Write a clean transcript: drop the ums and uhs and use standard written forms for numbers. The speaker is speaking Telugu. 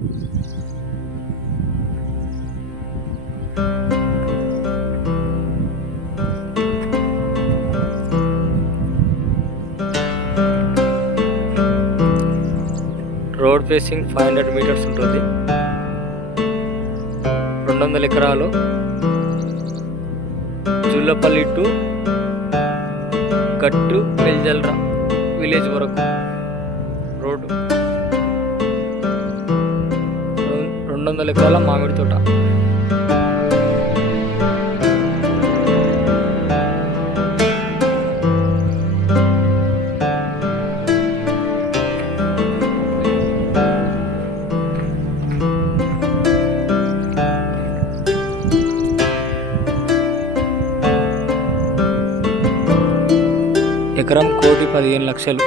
రోడ్ ఫేసింగ్ 500 మీటర్స్ ఉంటుంది. 200 ఎకరాలు. జుల్లపల్లి టు గట్టు వెల్జల్రా విలేజ్ వరకు రోడ్డు. 200 ఎకరాల మామిడి తోట. ఎకరం 1,15,00,000.